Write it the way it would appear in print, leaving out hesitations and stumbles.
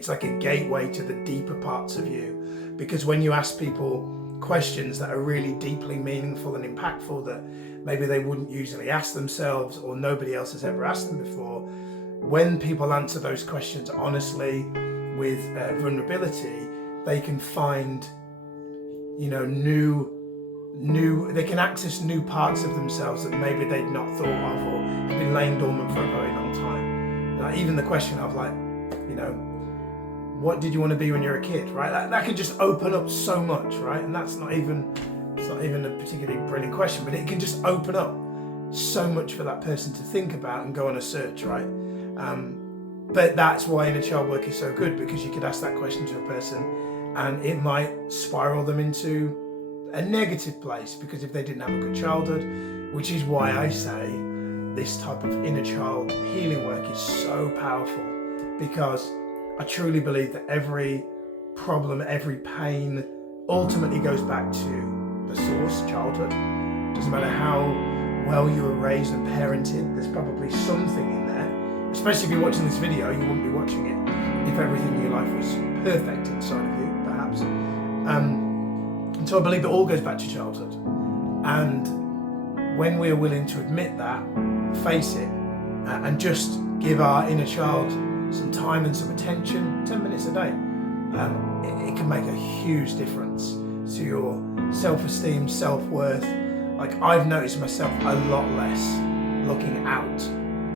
It's like a gateway to the deeper parts of you, because when you ask people questions that are really deeply meaningful and impactful that maybe they wouldn't usually ask themselves or nobody else has ever asked them before, when people answer those questions honestly with vulnerability, they can find, they can access new parts of themselves that maybe they'd not thought of or had been laying dormant for a very long time. Even the question of what did you want to be when you were a kid, right? That can just open up so much, right? And it's not even a particularly brilliant question, but it can just open up so much for that person to think about and go on a search, right? But that's why inner child work is so good, because you could ask that question to a person and it might spiral them into a negative place, because if they didn't have a good childhood, which is why I say this type of inner child healing work is so powerful, because I truly believe that every problem, every pain ultimately goes back to the source, childhood. Doesn't matter how well you were raised and parented, there's probably something in there. Especially if you're watching this video, you wouldn't be watching it if everything in your life was perfect inside of you, perhaps. And so I believe it all goes back to childhood. And when we're willing to admit that, face it, and just give our inner child some time and some attention, 10 minutes a day, it can make a huge difference to your self-esteem, self-worth. Like, I've noticed myself a lot less looking out